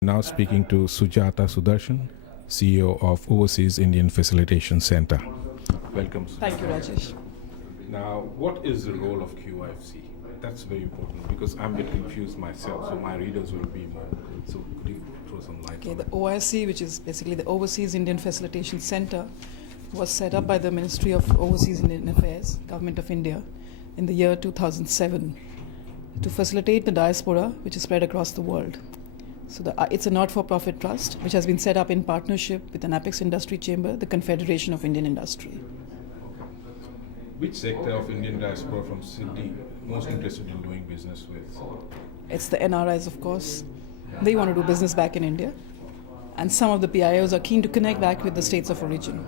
Now speaking to Sujata Sudarshan, CEO of Overseas Indian Facilitation Centre. Welcome. Thank you, Rajesh. Now, what is the role of QIFC? That's very important because I'm a bit confused myself, so my readers will be more. So could you throw some light on The that? OIC, which is basically the Overseas Indian Facilitation Centre, was set up by the Ministry of Overseas Indian Affairs, Government of India, in the year 2007 to facilitate the diaspora, which is spread across the world. So it's a not-for-profit trust which has been set up in partnership with an apex industry chamber, the Confederation of Indian Industry. Which sector of Indian diaspora from Sydney most interested in doing business with? It's the NRIs, of course. They want to do business back in India. And some of the PIOs are keen to connect back with the states of origin.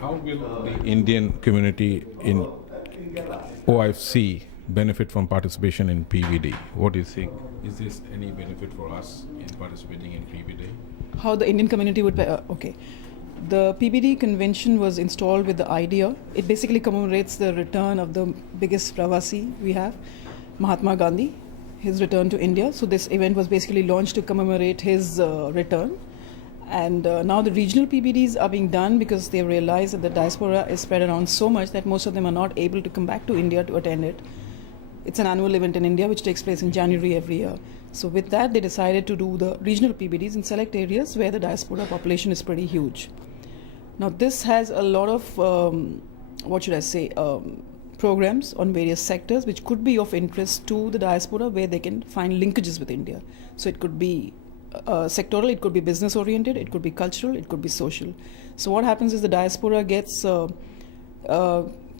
How will the Indian community in OIFC benefit from participation in PVD? What do you think? Is this any benefit for us in participating in PVD? How the Indian community would... okay. The PBD convention was installed with the idea. It basically commemorates the return of the biggest Pravasi we have, Mahatma Gandhi, his return to India. So this event was basically launched to commemorate his return. And now the regional PBDs are being done because they realize that the diaspora is spread around so much that most of them are not able to come back to India to attend it. It's an annual event in India which takes place in January every year. So with that, they decided to do the regional PBDs in select areas where the diaspora population is pretty huge. Now this has a lot of, programs on various sectors which could be of interest to the diaspora where they can find linkages with India. So it could be sectoral, it could be business oriented, it could be cultural, it could be social. So what happens is the diaspora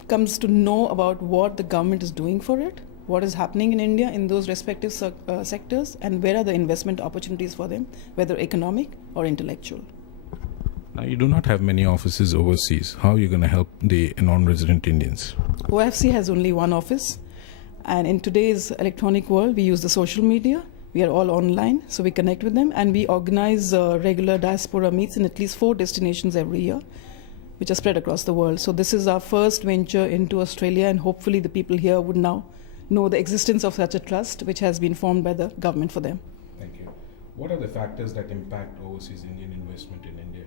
comes to know about what the government is doing for it, what is happening in India in those respective sectors, and where are the investment opportunities for them, whether economic or intellectual. Now, you do not have many offices overseas. How are you going to help the non-resident Indians? OFC has only one office, and in today's electronic world, we use the social media. We are all online, so we connect with them, and we organize regular diaspora meets in at least 4 destinations every year, which are spread across the world. So this is our first venture into Australia, and hopefully the people here would now know the existence of such a trust, which has been formed by the government for them. Thank you. What are the factors that impact overseas Indian investment in India?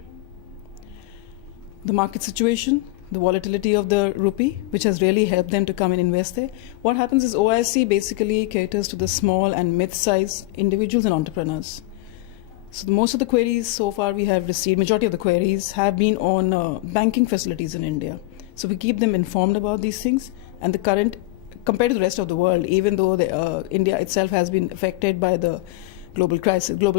The market situation, the volatility of the rupee, which has really helped them to come and invest there. What happens is OIC basically caters to the small and mid-sized individuals and entrepreneurs. So most of the queries so far we have received, majority of the queries have been on banking facilities in India. So we keep them informed about these things, and the current, compared to the rest of the world, even though India itself has been affected by the global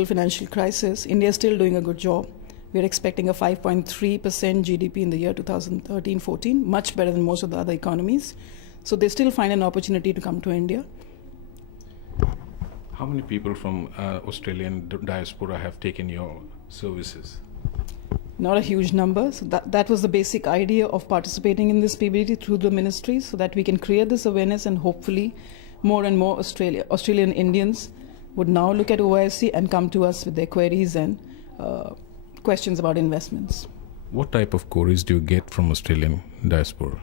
financial crisis, India is still doing a good job. We're expecting a 5.3% GDP in the year 2013-14, much better than most of the other economies. So they still find an opportunity to come to India. How many people from Australian diaspora have taken your services? Not a huge number. So that was the basic idea of participating in this PBD through the ministry, so that we can create this awareness, and hopefully more and more Australian Indians would now look at OIC and come to us with their queries and questions about investments. What type of queries do you get from Australian diaspora?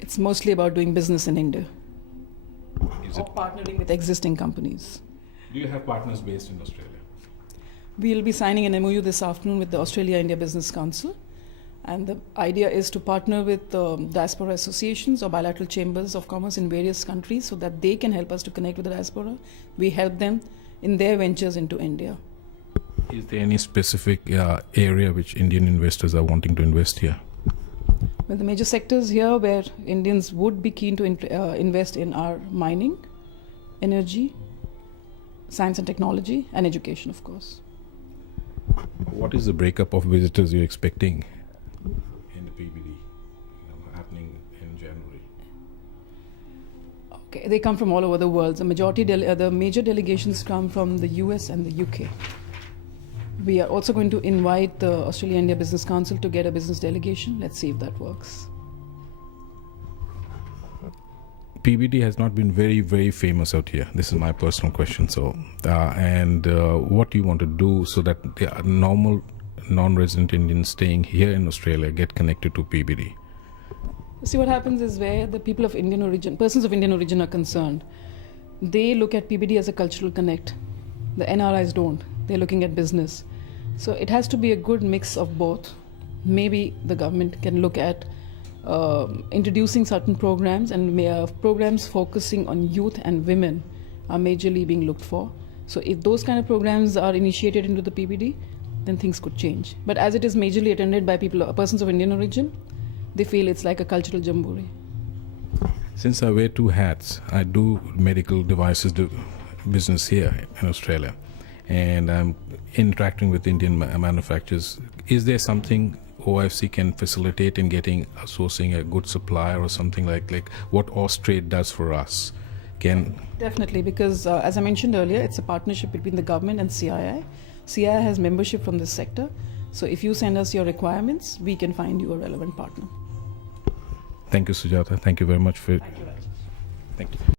It's mostly about doing business in India. Is or partnering with existing companies. Do you have partners based in Australia? We'll be signing an MOU this afternoon with the Australia-India Business Council. And the idea is to partner with diaspora associations or bilateral chambers of commerce in various countries so that they can help us to connect with the diaspora. We help them in their ventures into India. Is there any specific area which Indian investors are wanting to invest here? Well, the major sectors here where Indians would be keen to invest in are mining, energy, science and technology, and education, of course. What is the breakup of visitors you're expecting in the PBD happening in January? Okay, they come from all over the world. The the major delegations come from the US and the UK. We are also going to invite the Australia-India Business Council to get a business delegation. Let's see if that works. PBD has not been very, very famous out here. This is my personal question. So, what do you want to do so that the normal non-resident Indians staying here in Australia get connected to PBD? See, what happens is where the people of Indian origin, persons of Indian origin are concerned, they look at PBD as a cultural connect. The NRIs don't. They're looking at business. So it has to be a good mix of both. Maybe the government can look at introducing certain programs, and programs focusing on youth and women are majorly being looked for. So if those kind of programs are initiated into the PBD, then things could change. But as it is majorly attended by persons of Indian origin, they feel it's like a cultural jamboree. Since I wear two hats, I do medical devices business here in Australia, and I'm interacting with Indian manufacturers. Is there something OIFC can facilitate in sourcing a good supplier or something like what Austrade does for us? Definitely, because as I mentioned earlier, it's a partnership between the government and CII. CII has membership from this sector. So if you send us your requirements, we can find you a relevant partner. Thank you, Sujata. Thank you very much for it. Thank you, Raj. Thank you.